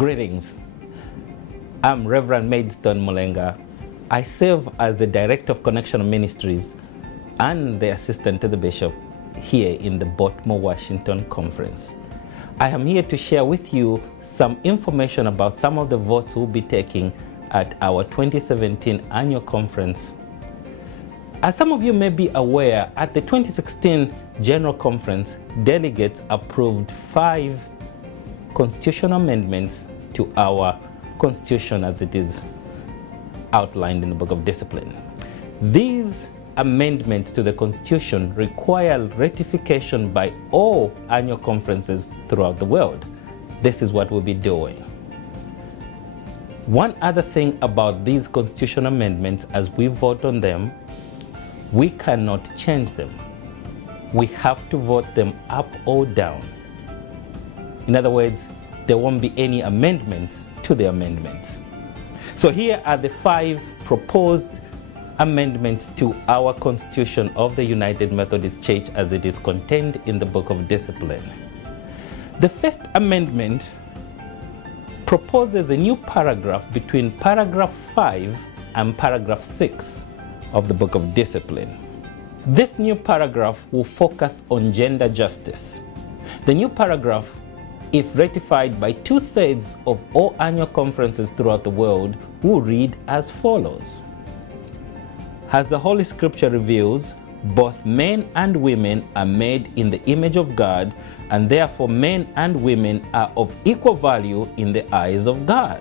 Greetings. I'm Reverend Maidstone Mulenga. I serve as the Director of Connection Ministries and the Assistant to the Bishop here in the Baltimore, Washington Conference. I am here to share with you some information about some of the votes we'll be taking at our 2017 annual conference. As some of you may be aware, at the 2016 General Conference, delegates approved 5 constitutional amendments to our Constitution as it is outlined in the Book of Discipline. These amendments to the Constitution require ratification by all annual conferences throughout the world. This is what we'll be doing. One other thing about these constitutional amendments, as we vote on them, we cannot change them. We have to vote them up or down. In other words, there won't be any amendments to the amendments. So here are the 5 proposed amendments to our Constitution of the United Methodist Church as it is contained in the Book of Discipline. The first amendment proposes a new paragraph between paragraph 5 and paragraph 6 of the Book of Discipline. This new paragraph will focus on gender justice. The new paragraph, if ratified by 2/3 of all annual conferences throughout the world, will read as follows. As the Holy Scripture reveals, both men and women are made in the image of God, and therefore men and women are of equal value in the eyes of God.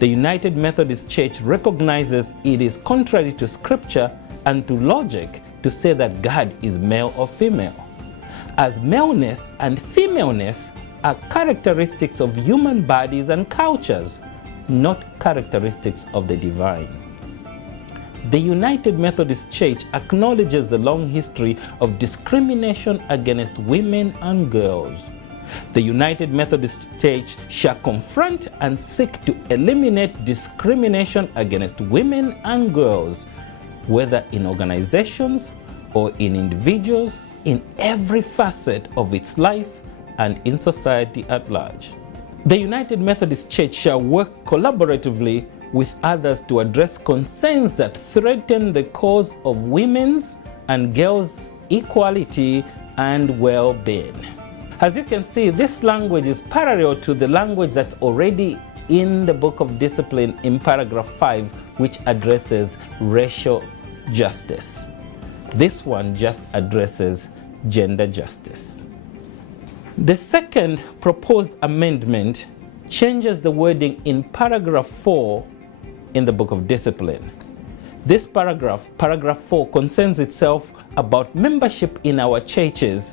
The United Methodist Church recognizes it is contrary to Scripture and to logic to say that God is male or female, as maleness and femaleness are characteristics of human bodies and cultures, not characteristics of the divine. The United Methodist Church acknowledges the long history of discrimination against women and girls. The United Methodist Church shall confront and seek to eliminate discrimination against women and girls, whether in organizations or in individuals, in every facet of its life and in society at large. The United Methodist Church shall work collaboratively with others to address concerns that threaten the cause of women's and girls' equality and well-being. As you can see, this language is parallel to the language that's already in the Book of Discipline in paragraph 5, which addresses racial justice. This one just addresses gender justice. The second proposed amendment changes the wording in paragraph 4 in the Book of Discipline. This paragraph, paragraph 4, concerns itself about membership in our churches,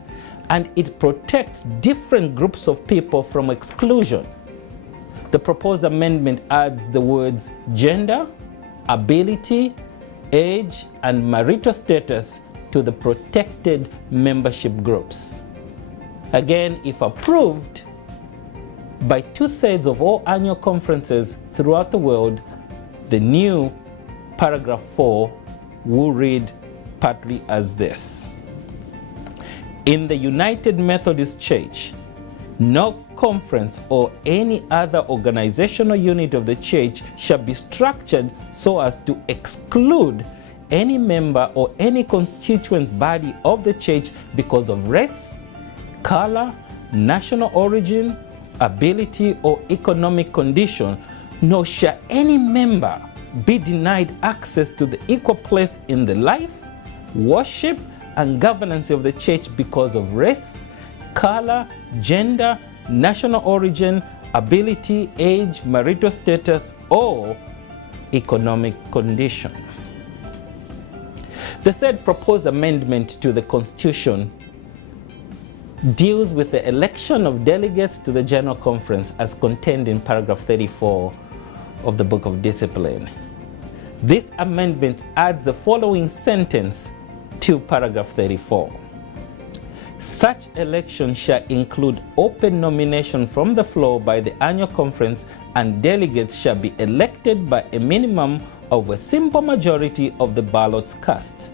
and it protects different groups of people from exclusion. The proposed amendment adds the words gender, ability, age, and marital status to the protected membership groups. Again, if approved by 2/3 of all annual conferences throughout the world, the new paragraph 4 will read partly as this. In the United Methodist Church, no conference or any other organizational unit of the church shall be structured so as to exclude any member or any constituent body of the church because of race, color, national origin, ability, or economic condition, nor shall any member be denied access to the equal place in the life, worship, and governance of the church because of race, color, gender, national origin, ability, age, marital status, or economic condition. The third proposed amendment to the Constitution deals with the election of delegates to the General Conference as contained in paragraph 34 of the Book of Discipline. This amendment adds the following sentence to paragraph 34. Such election shall include open nomination from the floor by the annual conference, and delegates shall be elected by a minimum of a simple majority of the ballots cast.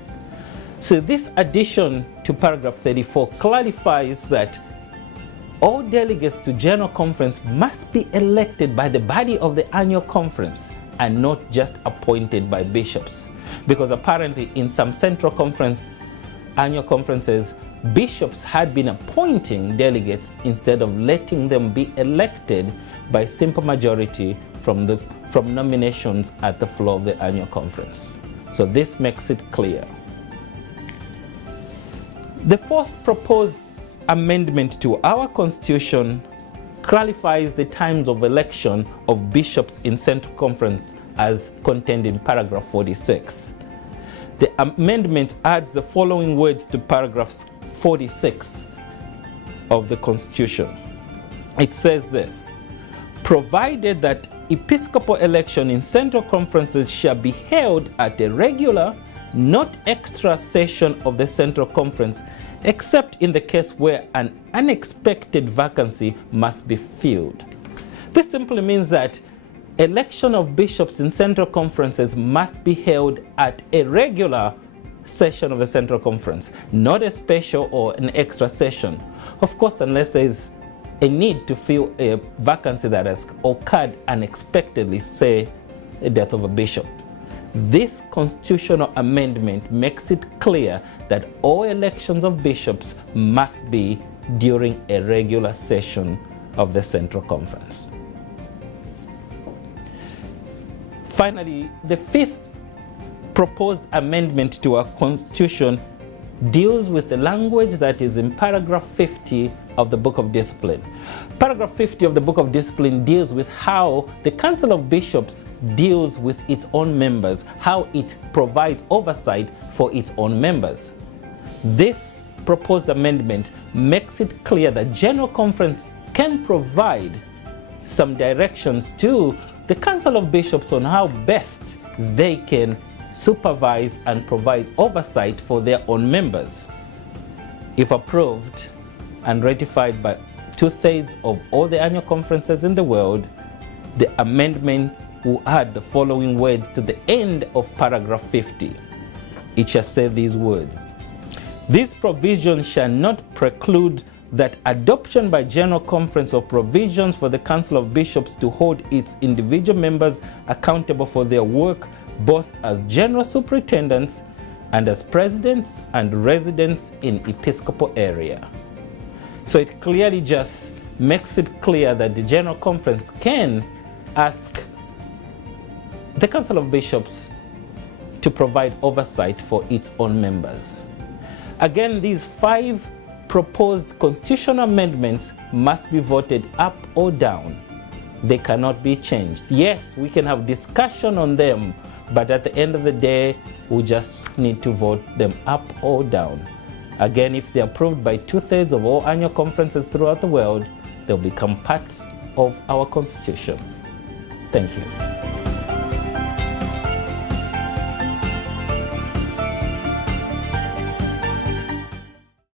So this addition to paragraph 34 clarifies that All delegates to General Conference must be elected by the body of the annual conference and not just appointed by bishops. Because apparently in some Central Conference annual conferences, bishops had been appointing delegates instead of letting them be elected by simple majority from nominations at the floor of the annual conference. So this makes it clear. The fourth proposed amendment to our Constitution clarifies the times of election of bishops in Central Conference as contained in paragraph 46. The amendment adds the following words to paragraph 46 of the Constitution. It says this: provided that episcopal election in Central Conferences shall be held at a regular, not extra session of the Central Conference, except in the case where an unexpected vacancy must be filled. This simply means that election of bishops in Central Conferences must be held at a regular session of the Central Conference, not a special or an extra session. Of course, unless there is a need to fill a vacancy that has occurred unexpectedly, say the death of a bishop. This constitutional amendment makes it clear that all elections of bishops must be during a regular session of the Central Conference. Finally, the fifth proposed amendment to our Constitution deals with the language that is in paragraph 50 of the Book of Discipline. Paragraph 50 of the Book of Discipline deals with how the Council of Bishops deals with its own members, how it provides oversight for its own members. This proposed amendment makes it clear that General Conference can provide some directions to the Council of Bishops on how best they can supervise and provide oversight for their own members. If approved and ratified by 2/3 of all the annual conferences in the world, the amendment will add the following words to the end of paragraph 50. It shall say these words: "This provision shall not preclude that adoption by General Conference of provisions for the Council of Bishops to hold its individual members accountable for their work, both as general superintendents and as presidents and residents in episcopal area." So it clearly just makes it clear that the General Conference can ask the Council of Bishops to provide oversight for its own members. Again, these 5 proposed constitutional amendments must be voted up or down. They cannot be changed. Yes, we can have discussion on them, but at the end of the day, we just need to vote them up or down. Again, if they're approved by 2/3 of all annual conferences throughout the world, they'll become part of our Constitution. Thank you.